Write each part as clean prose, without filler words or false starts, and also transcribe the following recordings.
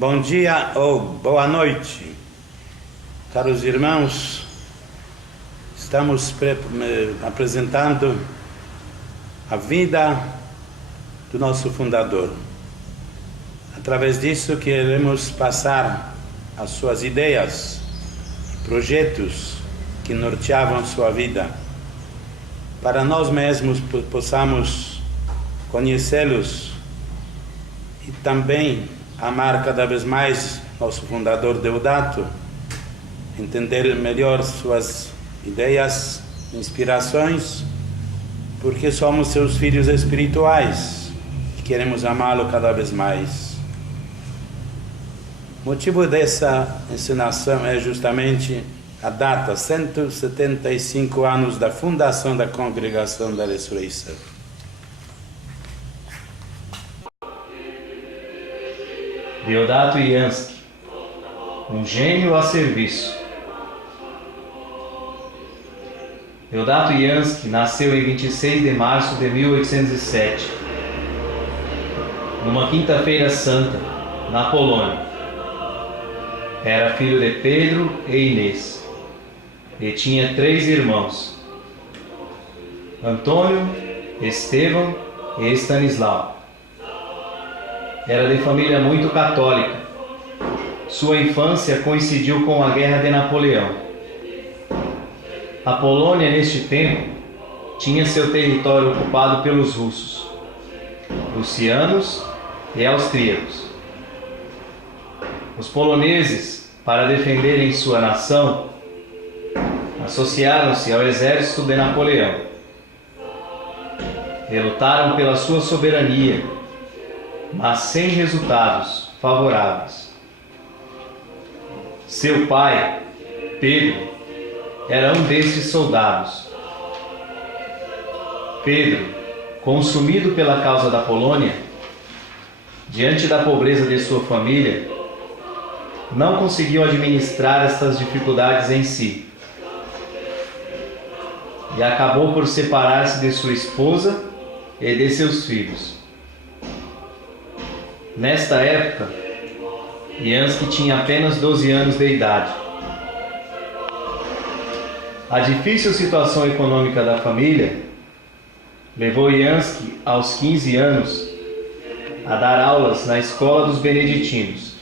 Bom dia ou boa noite, caros irmãos. Estamos apresentando a vida do nosso fundador. Através disso queremos passar as suas ideias, projetos que norteavam sua vida, para nós mesmos possamos conhecê-los e também amar cada vez mais nosso fundador Deodato, entender melhor suas ideias, inspirações, porque somos seus filhos espirituais e queremos amá-lo cada vez mais. O motivo dessa encenação é justamente a data, 175 anos da fundação da Congregação da Ressurreição. Deodato Jansky, um gênio a serviço. Deodato Jansky nasceu em 26 de março de 1807, numa quinta-feira santa, na Polônia. Era filho de Pedro e Inês, e tinha 3 irmãos: Antônio, Estevão e Stanislau. Era de família muito católica. Sua infância coincidiu com a Guerra de Napoleão. A Polônia, neste tempo, tinha seu território ocupado pelos russos, prussianos e austríacos. Os poloneses, para defenderem sua nação, associaram-se ao exército de Napoleão e lutaram pela sua soberania, mas sem resultados favoráveis. Seu pai, Pedro, era um desses soldados. Pedro, consumido pela causa da Polônia, diante da pobreza de sua família, não conseguiu administrar estas dificuldades em si e acabou por separar-se de sua esposa e de seus filhos. Nesta época, Jansky tinha apenas 12 anos de idade. A difícil situação econômica da família levou Jansky, aos 15 anos, a dar aulas na escola dos beneditinos,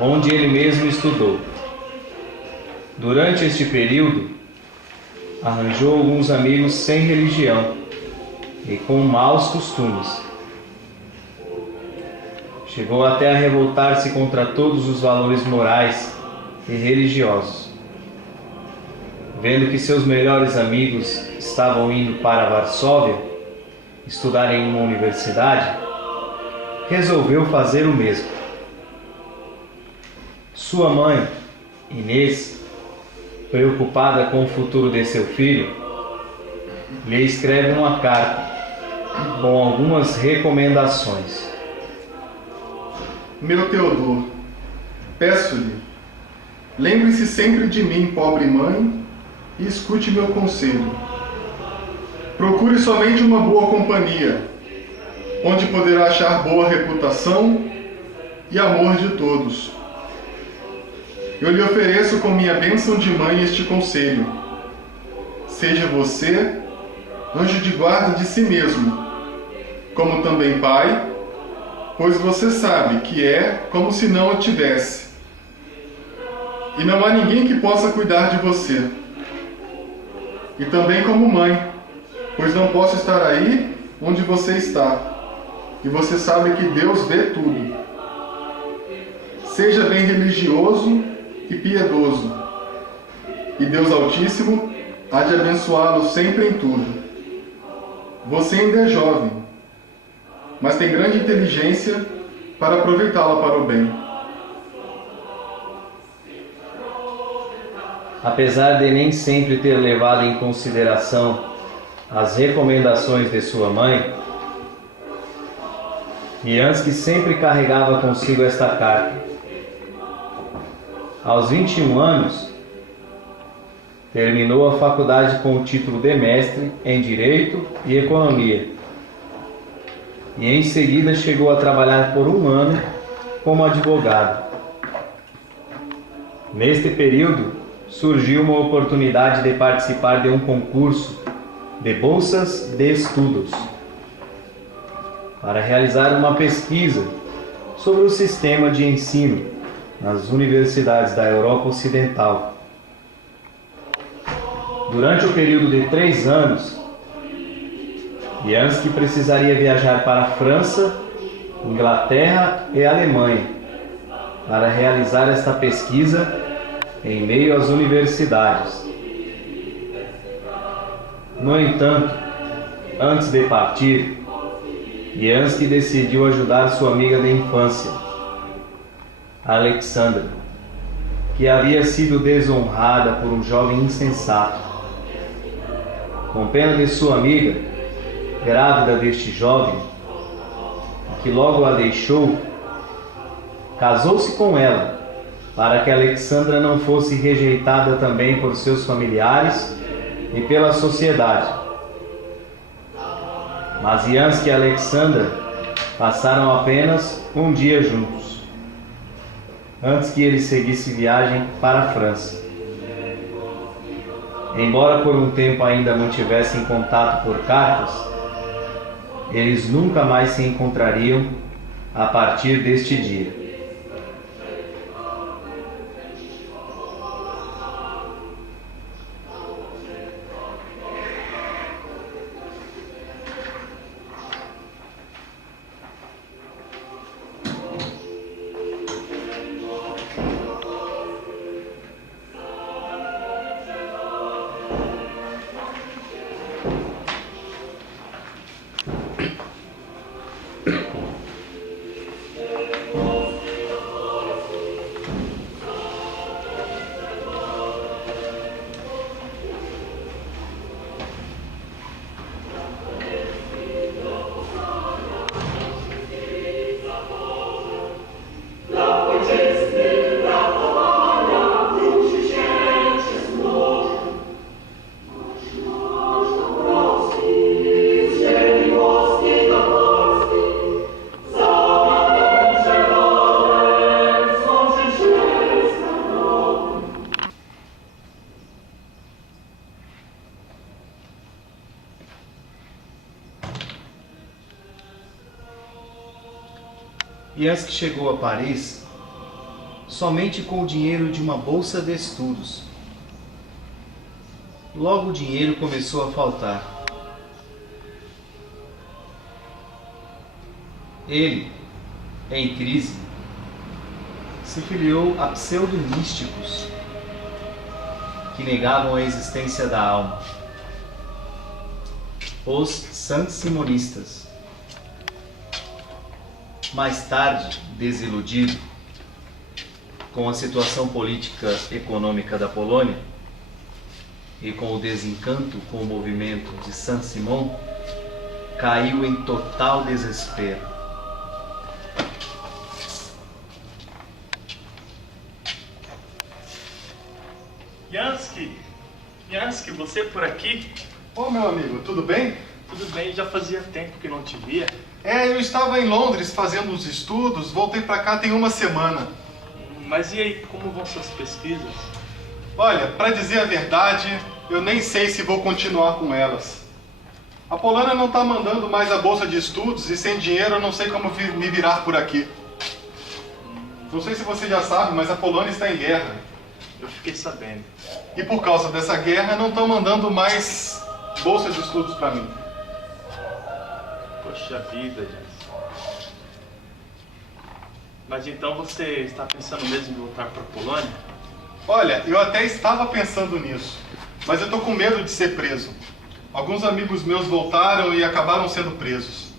onde ele mesmo estudou. Durante este período, arranjou alguns amigos sem religião e com maus costumes. Chegou até a revoltar-se contra todos os valores morais e religiosos. Vendo que seus melhores amigos estavam indo para Varsóvia estudar em uma universidade, resolveu fazer o mesmo. Sua mãe, Inês, preocupada com o futuro de seu filho, lhe escreve uma carta com algumas recomendações. Meu Teodor, peço-lhe, lembre-se sempre de mim, pobre mãe, e escute meu conselho. Procure somente uma boa companhia, onde poderá achar boa reputação e amor de todos. Eu lhe ofereço com minha bênção de mãe este conselho. Seja você anjo de guarda de si mesmo, como também pai, pois você sabe que é como se não a tivesse. E não há ninguém que possa cuidar de você. E também como mãe, pois não posso estar aí onde você está. E você sabe que Deus vê tudo. Seja bem religioso e piedoso, e Deus Altíssimo há de abençoá-lo sempre em tudo. Você ainda é jovem, mas tem grande inteligência para aproveitá-la para o bem. Apesar de nem sempre ter levado em consideração as recomendações de sua mãe, Jansky sempre carregava consigo esta carta. Aos 21 anos, terminou a faculdade com o título de mestre em Direito e Economia, e em seguida chegou a trabalhar por 1 ano como advogado. Neste período, surgiu uma oportunidade de participar de um concurso de bolsas de estudos para realizar uma pesquisa sobre o sistema de ensino nas universidades da Europa Ocidental. Durante o período de 3 anos, Jansky precisaria viajar para a França, Inglaterra e Alemanha para realizar esta pesquisa em meio às universidades. No entanto, antes de partir, Jansky decidiu ajudar sua amiga de infância, Alexandra, que havia sido desonrada por um jovem insensato. Com pena de sua amiga, grávida deste jovem, que logo a deixou, casou-se com ela, para que Alexandra não fosse rejeitada também por seus familiares e pela sociedade. Mas Jansky e Alexandra passaram apenas um dia juntos, antes que ele seguisse viagem para a França. Embora por um tempo ainda mantivessem contato por cartas, eles nunca mais se encontrariam a partir deste dia. Jansky chegou a Paris somente com o dinheiro de uma bolsa de estudos. Logo o dinheiro começou a faltar. Ele, em crise, se filiou a pseudo-místicos que negavam a existência da alma, os santo-simonistas. Mais tarde, desiludido com a situação política e econômica da Polônia e com o desencanto com o movimento de Saint-Simon, caiu em total desespero. Jansky, você por aqui? Ô, meu amigo, tudo bem? Tudo bem, já fazia tempo que não te via. Eu estava em Londres fazendo os estudos, voltei para cá tem 1 semana. Mas e aí, como vão suas pesquisas? Olha, para dizer a verdade, eu nem sei se vou continuar com elas. A Polônia não está mandando mais a bolsa de estudos e sem dinheiro eu não sei como me virar por aqui. Não sei se você já sabe, mas a Polônia está em guerra. Eu fiquei sabendo. E por causa dessa guerra não estão mandando mais bolsa de estudos para mim. Poxa vida, Jansky. Mas então você está pensando mesmo em voltar para a Polônia? Olha, eu até estava pensando nisso, mas eu estou com medo de ser preso. Alguns amigos meus voltaram e acabaram sendo presos.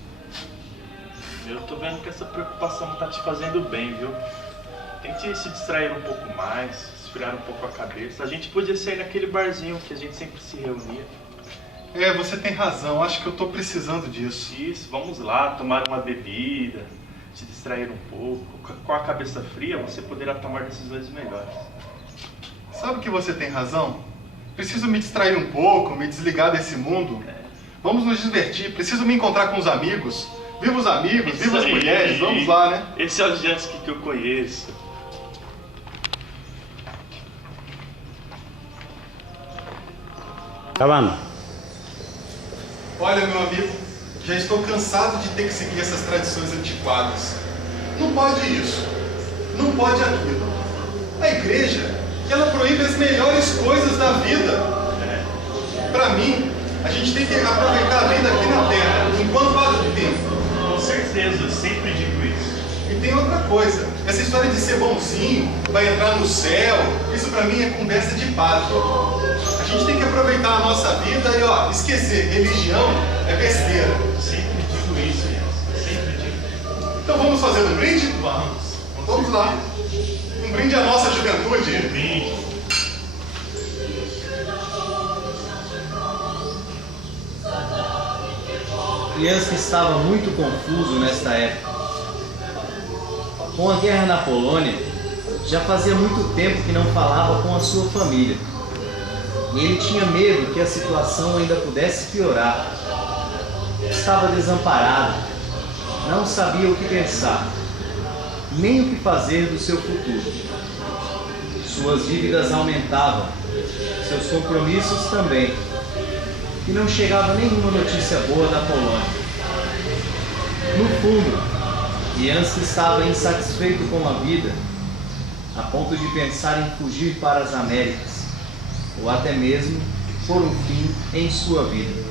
eu tô vendo que essa preocupação tá te fazendo bem, viu? Tente se distrair um pouco mais, esfriar um pouco a cabeça. A gente podia sair naquele barzinho que a gente sempre se reunia. Você tem razão, acho que eu tô precisando disso. Isso, vamos lá, tomar uma bebida, se distrair um pouco. Com a cabeça fria, você poderá tomar decisões melhores. Sabe que você tem razão? Preciso me distrair um pouco, me desligar desse mundo. Vamos nos divertir, preciso me encontrar com os amigos. Viva os amigos, viva as mulheres, vamos lá, né? Esse é o Jansky que eu conheço. Cavando. Olha, meu amigo, já estou cansado de ter que seguir essas tradições antiquadas. Não pode isso, não pode aquilo. A igreja, ela proíbe as melhores coisas da vida. Para mim, a gente tem que aproveitar a vida aqui na Terra, enquanto há tempo. Com certeza, eu sempre digo isso. E tem outra coisa, essa história de ser bonzinho, vai entrar no céu, isso pra mim é conversa de padre. A gente tem que aproveitar a nossa vida e esquecer, religião é besteira. Sempre digo isso, Jans. Sempre digo. Então vamos fazer um brinde? Vamos. Vamos lá. Um brinde à nossa juventude. Um brinde. Jansky estava muito confuso nesta época. Com a guerra na Polônia, já fazia muito tempo que não falava com a sua família. E ele tinha medo que a situação ainda pudesse piorar. Estava desamparado, não sabia o que pensar, nem o que fazer do seu futuro. Suas dívidas aumentavam, seus compromissos também. E não chegava nenhuma notícia boa da Polônia. No fundo, Jansky estava insatisfeito com a vida, a ponto de pensar em fugir para as Américas, ou até mesmo pôr um fim em sua vida.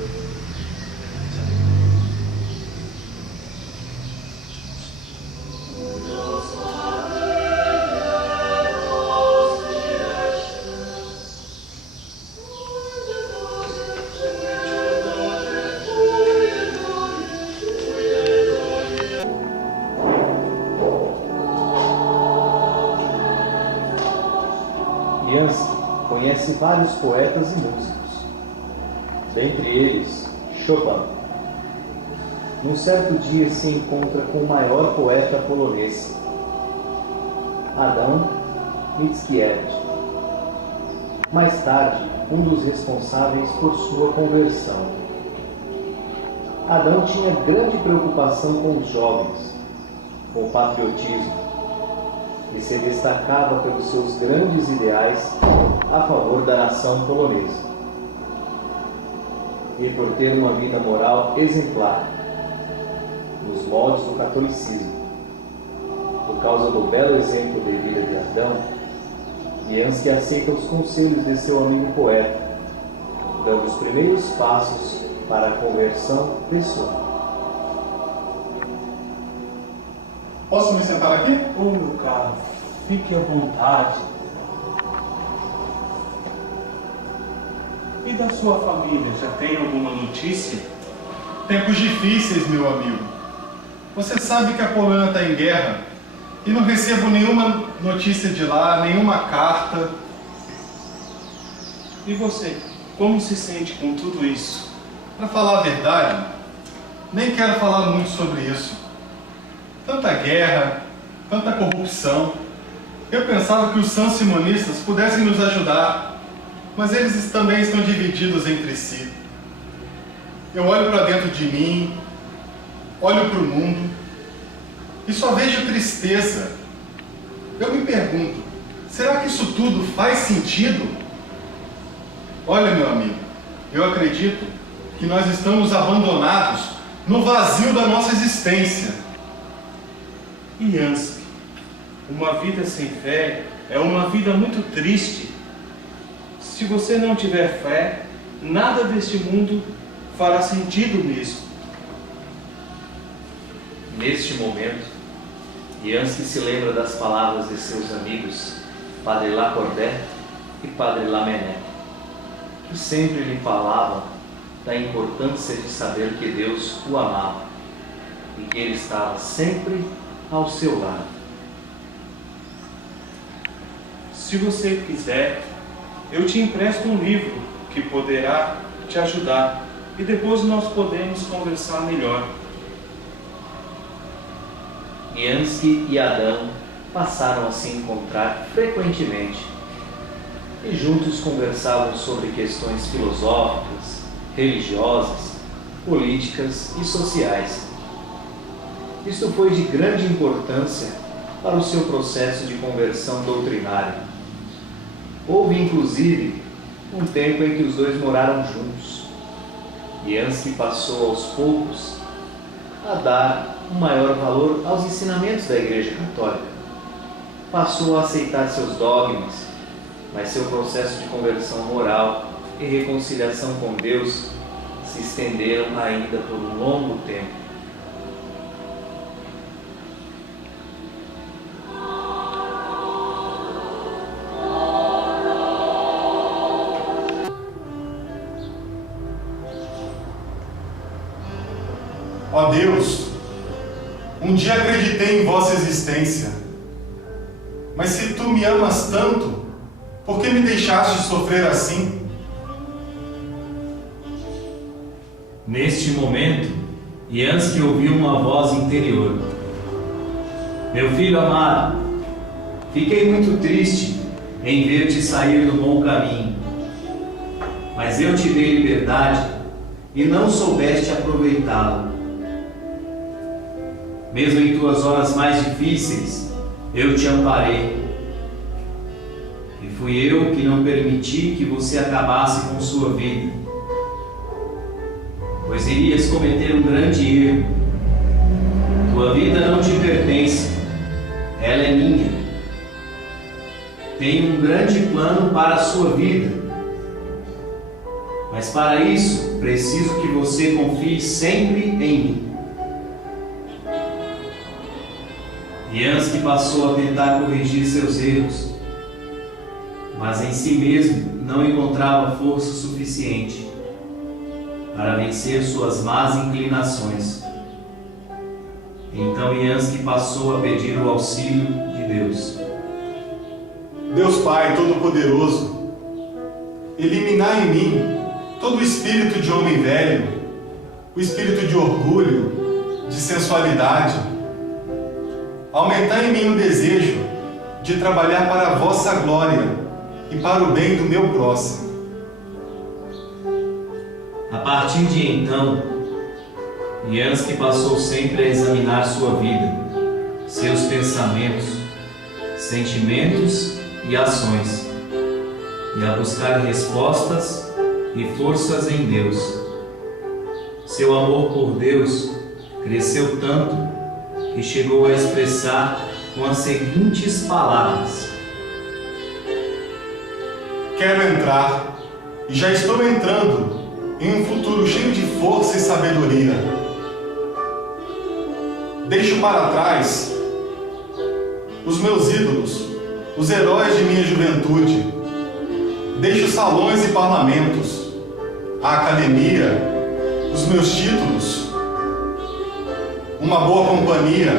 Jansky conhece vários poetas e músicos, dentre eles Chopin. Num certo dia se encontra com o maior poeta polonês, Adam Mickiewicz, mais tarde um dos responsáveis por sua conversão. Adam tinha grande preocupação com os jovens, com o patriotismo, e se destacava pelos seus grandes ideais a favor da nação polonesa e por ter uma vida moral exemplar, nos moldes do catolicismo. Por causa do belo exemplo de vida de Adão, Jansky aceita os conselhos de seu amigo poeta, dando os primeiros passos para a conversão pessoal. Posso me sentar aqui? Meu caro, fique à vontade. E da sua família, já tem alguma notícia? Tempos difíceis, meu amigo. Você sabe que a Polônia está em guerra e não recebo nenhuma notícia de lá, nenhuma carta. E você, como se sente com tudo isso? Para falar a verdade, nem quero falar muito sobre isso. Tanta guerra, tanta corrupção. Eu pensava que os são-simonistas pudessem nos ajudar, mas eles também estão divididos entre si. Eu olho para dentro de mim, olho para o mundo e só vejo tristeza. Eu me pergunto, será que isso tudo faz sentido? Olha, meu amigo, eu acredito que nós estamos abandonados no vazio da nossa existência. E Jansky, uma vida sem fé é uma vida muito triste. Se você não tiver fé, nada deste mundo fará sentido mesmo. Neste momento, Jansky se lembra das palavras de seus amigos Padre Lacordaire e Padre Lamennais, que sempre lhe falavam da importância de saber que Deus o amava e que ele estava sempre ao seu lado. Se você quiser, eu te empresto um livro que poderá te ajudar e depois nós podemos conversar melhor. Yansky e Adão passaram a se encontrar frequentemente e juntos conversavam sobre questões filosóficas, religiosas, políticas e sociais. Isto foi de grande importância para o seu processo de conversão doutrinária. Houve, inclusive, um tempo em que os dois moraram juntos. Yansky passou aos poucos a dar um maior valor aos ensinamentos da Igreja Católica. Passou a aceitar seus dogmas, mas seu processo de conversão moral e reconciliação com Deus se estenderam ainda por um longo tempo. Ó Deus, um dia acreditei em vossa existência, mas se tu me amas tanto, por que me deixaste sofrer assim? Neste momento, Yansky ouviu uma voz interior. Meu filho amado, fiquei muito triste em ver-te sair do bom caminho, mas eu te dei liberdade e não soubeste aproveitá-la. Mesmo em tuas horas mais difíceis, eu te amparei. E fui eu que não permiti que você acabasse com sua vida, pois irias cometer um grande erro. Tua vida não te pertence, ela é minha. Tenho um grande plano para a sua vida, mas para isso preciso que você confie sempre em mim. Yansky passou a tentar corrigir seus erros, mas em si mesmo não encontrava força suficiente para vencer suas más inclinações. Então Yansky passou a pedir o auxílio de Deus. Deus Pai Todo-Poderoso, eliminar em mim todo o espírito de homem velho, o espírito de orgulho, de sensualidade. Aumentar em mim o desejo de trabalhar para a vossa glória e para o bem do meu próximo. A partir de então, Yansky passou sempre a examinar sua vida, seus pensamentos, sentimentos e ações, e a buscar respostas e forças em Deus. Seu amor por Deus cresceu tanto que chegou a expressar com as seguintes palavras: Quero entrar, e já estou entrando, em um futuro cheio de força e sabedoria. Deixo para trás os meus ídolos, os heróis de minha juventude. Deixo salões e parlamentos, a academia, os meus títulos, uma boa companhia,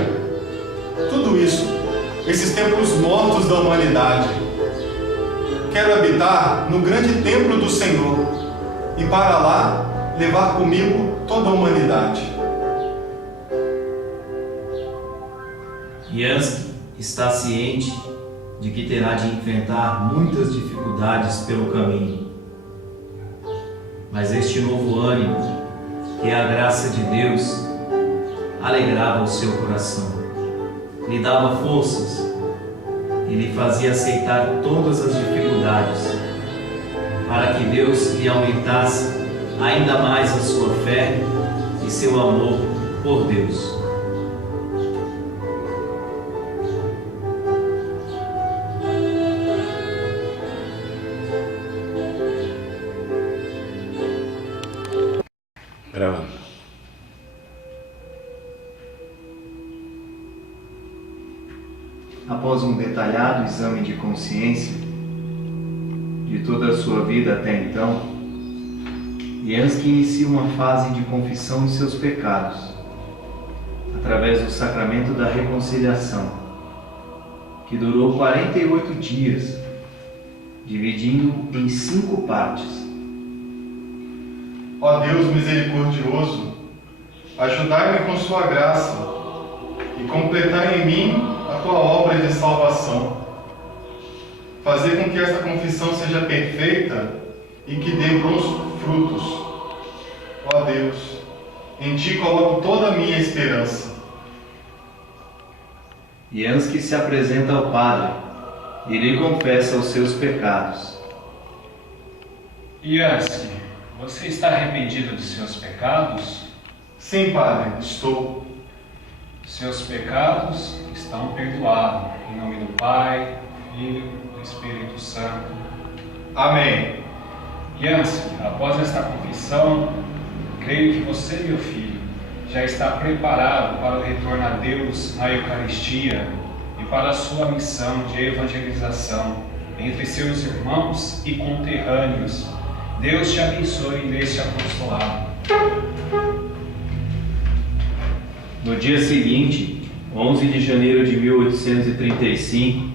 tudo isso, esses templos mortos da humanidade. Quero habitar no grande templo do Senhor e para lá levar comigo toda a humanidade. Yansky está ciente de que terá de enfrentar muitas dificuldades pelo caminho. Mas este novo ânimo, que é a graça de Deus, alegrava o seu coração, lhe dava forças e lhe fazia aceitar todas as dificuldades, para que Deus lhe aumentasse ainda mais a sua fé e seu amor por Deus. Gravando. Após um detalhado exame de consciência de toda a sua vida até então, Yansky inicia uma fase de confissão de seus pecados, através do sacramento da reconciliação, que durou 48 dias, dividindo em 5 partes. Ó Deus misericordioso, ajudai-me com sua graça e completai em mim a tua obra de salvação. Fazer com que esta confissão seja perfeita e que dê bons frutos. Ó Deus, em ti coloco toda a minha esperança. Yansky se apresenta ao Padre e lhe confessa os seus pecados. Yansky, você está arrependido de seus pecados? Sim, Padre, estou. Seus pecados estão perdoados. Em nome do Pai, do Filho e do Espírito Santo. Amém. Yansky, após esta confissão, creio que você, meu filho, já está preparado para o retorno a Deus na Eucaristia e para a sua missão de evangelização entre seus irmãos e conterrâneos. Deus te abençoe neste apostolado. No dia seguinte, 11 de janeiro de 1835,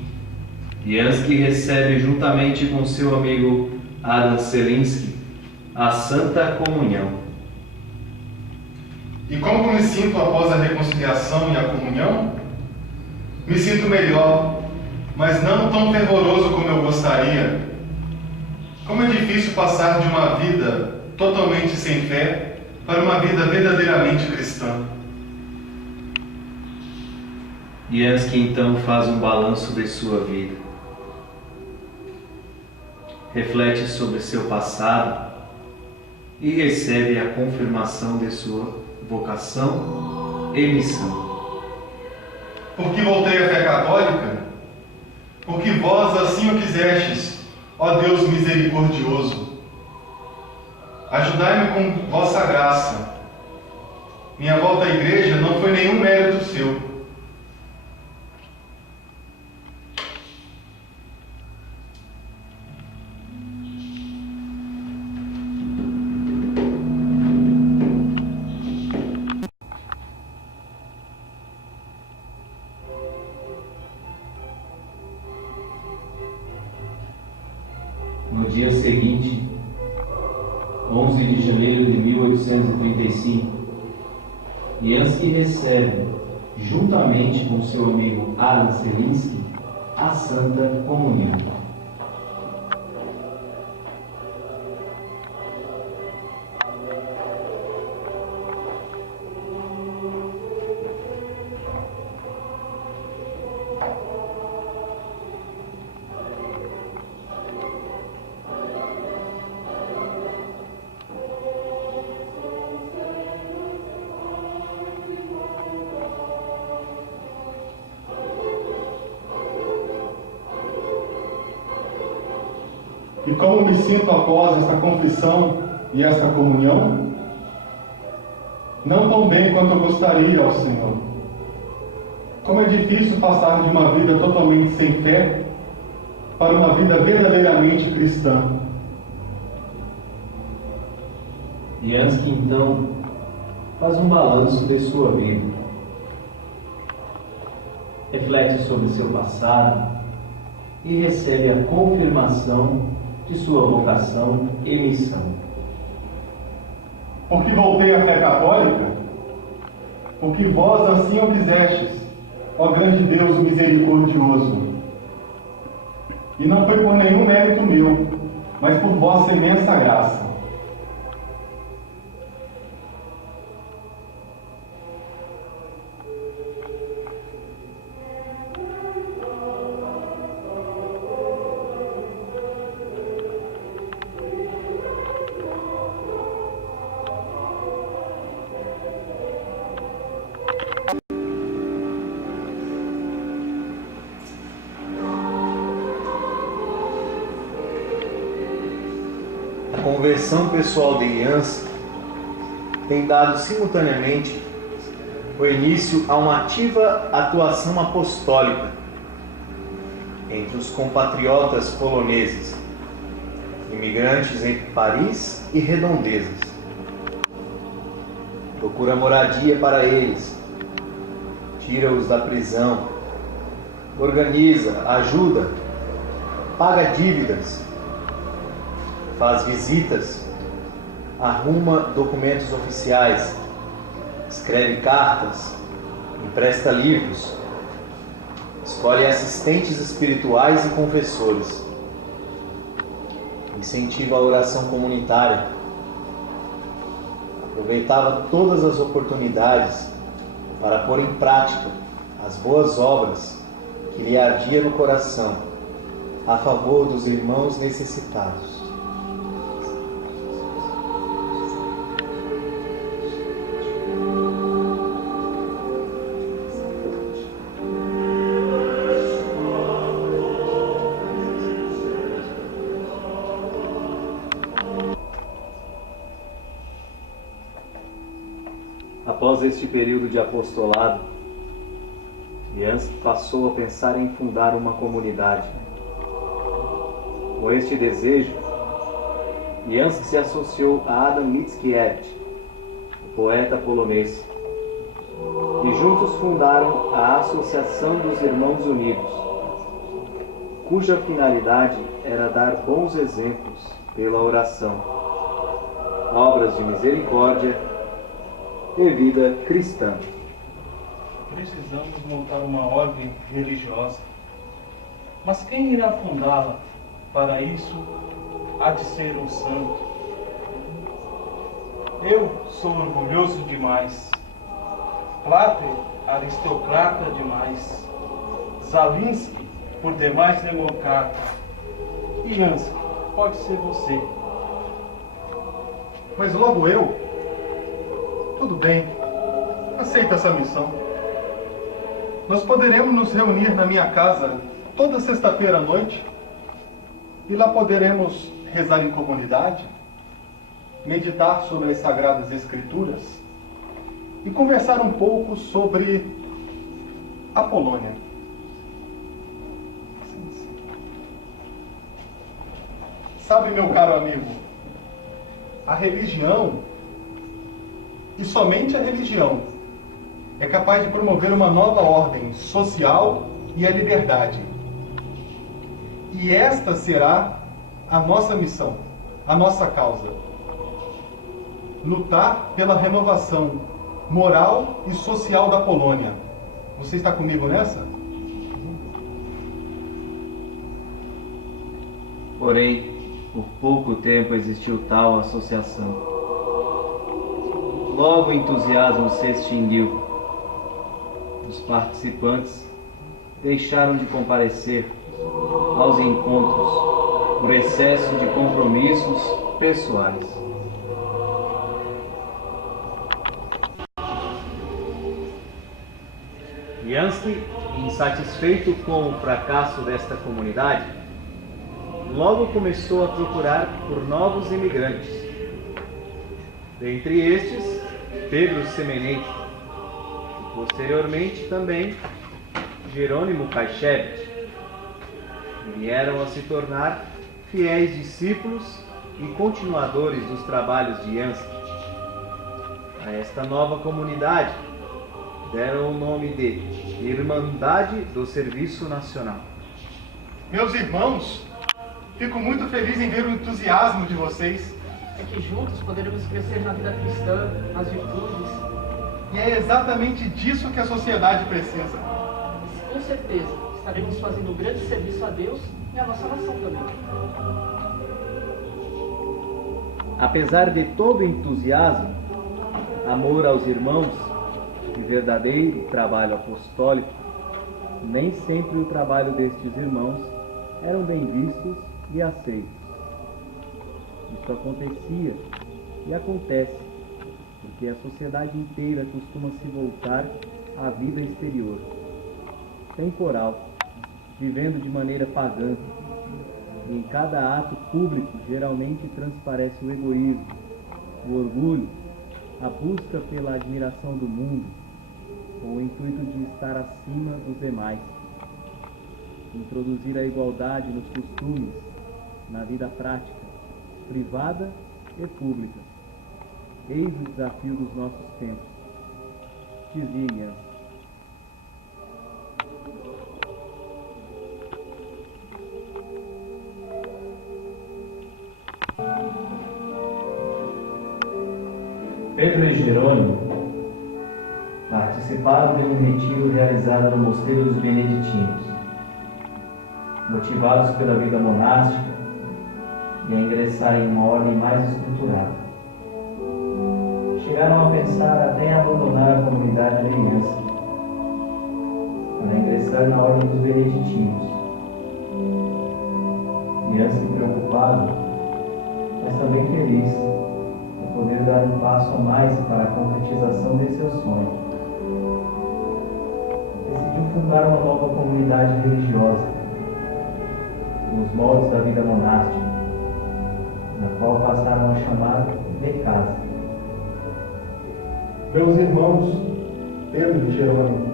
Yansky recebe, juntamente com seu amigo Adam Selinsky, a Santa Comunhão. E como me sinto após a reconciliação e a comunhão? Me sinto melhor, mas não tão fervoroso como eu gostaria. Como é difícil passar de uma vida totalmente sem fé para uma vida verdadeiramente cristã. Yansky então faz um balanço de sua vida. Reflete sobre seu passado e recebe a confirmação de sua vocação e missão. Por que voltei à fé católica? Porque vós assim o quisestes, ó Deus misericordioso. Ajudai-me com vossa graça. Minha volta à igreja não foi nenhum mérito seu. No dia seguinte, 11 de janeiro de 1835, Yansky recebe, juntamente com seu amigo Adam Selinsky, a Santa Comunhão. E como me sinto após esta confissão e esta comunhão? Não tão bem quanto eu gostaria, ó Senhor. Como é difícil passar de uma vida totalmente sem fé para uma vida verdadeiramente cristã. Yansky então faz um balanço de sua vida. Reflete sobre seu passado e recebe a confirmação de sua vocação e missão. Porque voltei à fé católica? Porque vós assim o quisestes, ó grande Deus misericordioso. E não foi por nenhum mérito meu, mas por vossa imensa graça. A conversão pessoal de Yansky tem dado simultaneamente o início a uma ativa atuação apostólica entre os compatriotas poloneses, imigrantes em Paris e redondezas. Procura moradia para eles tira-os da prisão, organiza, ajuda, paga dívidas, faz visitas, arruma documentos oficiais, escreve cartas, empresta livros, escolhe assistentes espirituais e confessores, incentiva a oração comunitária, aproveitava todas as oportunidades para pôr em prática as boas obras que lhe ardia no coração a favor dos irmãos necessitados. Após este período de apostolado, Jansky passou a pensar em fundar uma comunidade. Com este desejo, Jansky se associou a Adam Mickiewicz, o poeta polonês, e juntos fundaram a Associação dos Irmãos Unidos, cuja finalidade era dar bons exemplos pela oração, obras de misericórdia e vida cristã. Precisamos montar uma ordem religiosa. Mas quem irá fundá-la? Para isso, há de ser um santo. Eu sou orgulhoso demais. Plater, aristocrata demais. Zalinski, por demais democrata. E Jansky, pode ser você. Mas logo eu? Tudo bem, aceito essa missão. Nós poderemos nos reunir na minha casa toda sexta-feira à noite e lá poderemos rezar em comunidade, meditar sobre as Sagradas Escrituras e conversar um pouco sobre a Polônia. Sabe, meu caro amigo, a religião, e somente a religião, é capaz de promover uma nova ordem social e a liberdade. E esta será a nossa missão, a nossa causa. Lutar pela renovação moral e social da Polônia. Você está comigo nessa? Porém, por pouco tempo existiu tal associação. Logo o entusiasmo se extinguiu. Os participantes deixaram de comparecer aos encontros por excesso de compromissos pessoais. Jansky, insatisfeito com o fracasso desta comunidade, logo começou a procurar por novos imigrantes. Dentre estes, Pedro Semeneit, e posteriormente também Jerônimo Kaishevich, vieram a se tornar fiéis discípulos e continuadores dos trabalhos de Jansky. A esta nova comunidade deram o nome de Irmandade do Serviço Nacional. Meus irmãos, fico muito feliz em ver o entusiasmo de vocês. É que juntos poderemos crescer na vida cristã, nas virtudes. E é exatamente disso que a sociedade precisa. Com certeza, estaremos fazendo um grande serviço a Deus e à nossa nação também. Apesar de todo entusiasmo, amor aos irmãos e verdadeiro trabalho apostólico, nem sempre o trabalho destes irmãos eram bem vistos e aceitos. Isso acontecia e acontece porque a sociedade inteira costuma se voltar à vida exterior, temporal, vivendo de maneira pagã. E em cada ato público geralmente transparece o egoísmo, o orgulho, a busca pela admiração do mundo, com o intuito de estar acima dos demais. Introduzir a igualdade nos costumes, na vida prática, privada e pública. Eis o desafio dos nossos tempos. Dizia Jansky. Pedro e Jerônimo participaram de um retiro realizado no Mosteiro dos Beneditinos. Motivados pela vida monástica e a ingressar em uma ordem mais estruturada, chegaram a pensar até em abandonar a comunidade de aliança para ingressar na ordem dos Beneditinos. Yansky, preocupado, mas também feliz de poder dar um passo a mais para a concretização de seu sonho, decidiu fundar uma nova comunidade religiosa nos moldes da vida monástica, na qual passaram a chamar de casa. Meus irmãos, Pedro e Jerônimo,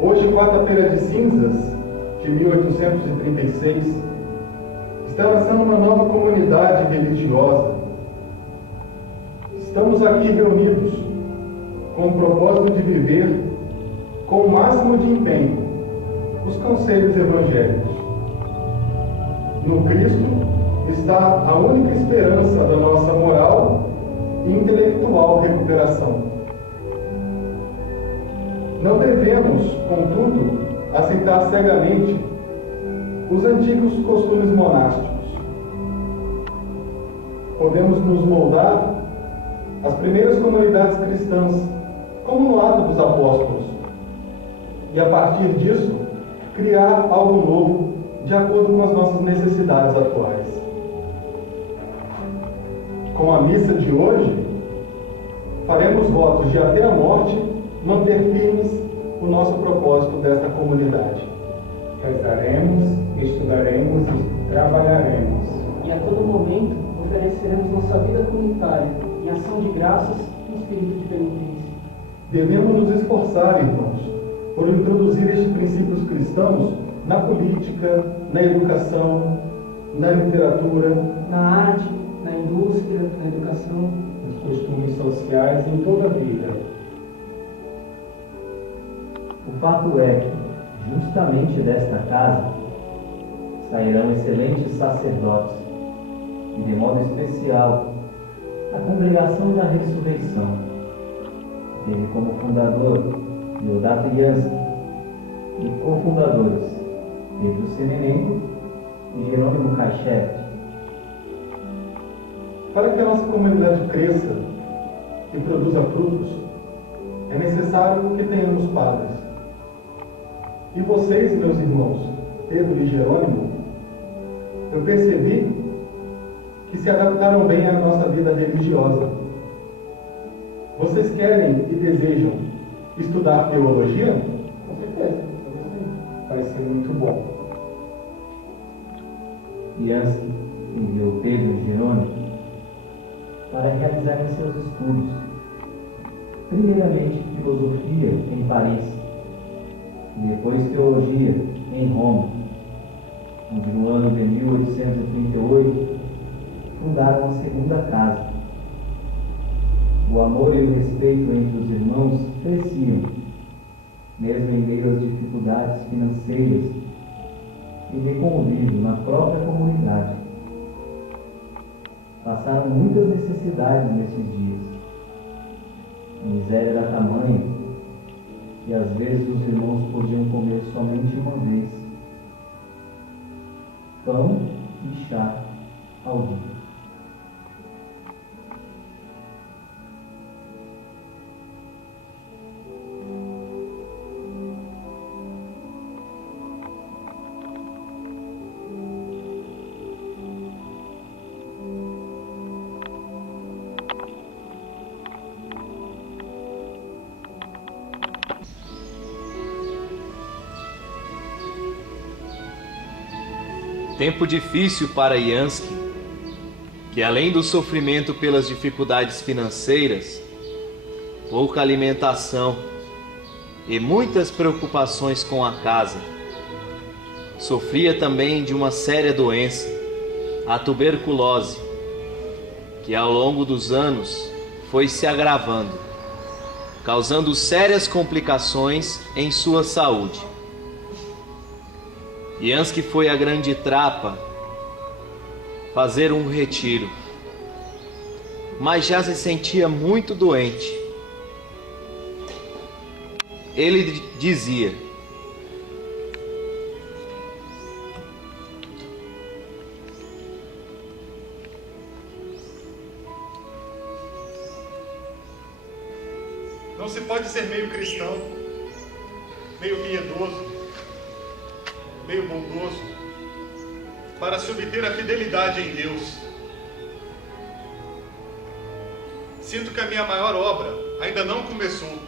hoje, quarta-feira de cinzas de 1836, está nascendo uma nova comunidade religiosa. Estamos aqui reunidos com o propósito de viver com o máximo de empenho os conselhos evangélicos. No Cristo está a única esperança da nossa moral e intelectual recuperação. Não devemos, contudo, aceitar cegamente os antigos costumes monásticos. Podemos nos moldar às primeiras comunidades cristãs, como no Ato dos Apóstolos, e a partir disso, criar algo novo de acordo com as nossas necessidades atuais. Com a missa de hoje, faremos votos de até a morte manter firmes o nosso propósito desta comunidade. Rezaremos, estudaremos e trabalharemos. E a todo momento ofereceremos nossa vida comunitária em ação de graças e espírito de penitência. Devemos nos esforçar, irmãos, por introduzir estes princípios cristãos na política, na educação, na literatura, Na arte, na indústria, na educação, Nos costumes sociais em toda a vida. O fato é que, justamente desta casa, sairão excelentes sacerdotes, e de modo especial, a Congregação da Ressurreição. Teve como fundador Deodato Yansky e cofundadores Pedro Semenenko e Jerônimo Khashoggi. Para que a nossa comunidade cresça e produza frutos, é necessário que tenhamos padres. E vocês, meus irmãos, Pedro e Jerônimo, eu percebi que se adaptaram bem à nossa vida religiosa. Vocês querem e desejam estudar teologia? Com certeza. Vai ser muito bom. Yansky enviou Pedro e Jerônimo para realizarem seus estudos. Primeiramente, filosofia em Paris, e depois teologia em Roma, onde no ano de 1838 fundaram a segunda casa. O amor e o respeito entre os irmãos cresciam, mesmo em meio às dificuldades financeiras e de convívio na própria comunidade. Passaram muitas necessidades nesses dias. A miséria era tamanha que às vezes os irmãos podiam comer somente uma vez pão e chá ao dia. Tempo difícil para Yansky, que além do sofrimento pelas dificuldades financeiras, pouca alimentação e muitas preocupações com a casa, sofria também de uma séria doença, a tuberculose, que ao longo dos anos foi se agravando, causando sérias complicações em sua saúde. Yansky foi a Grande Trapa fazer um retiro. mas já se sentia muito doente. Ele dizia: não se pode ser meio cristão, meio piedoso, meio bondoso, para se obter a fidelidade em Deus. Sinto que a minha maior obra ainda não começou.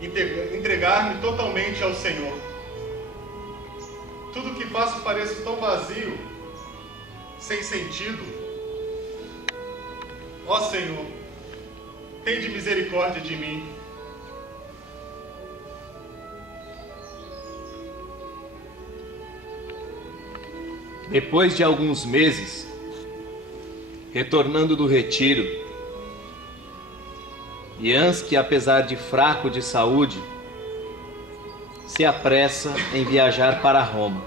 Entregar-me totalmente ao Senhor. Tudo que faço parece tão vazio, sem sentido. Ó Senhor, tende misericórdia de mim. Depois de alguns meses, retornando do retiro, Yansky, apesar de fraco de saúde, se apressa em viajar para Roma.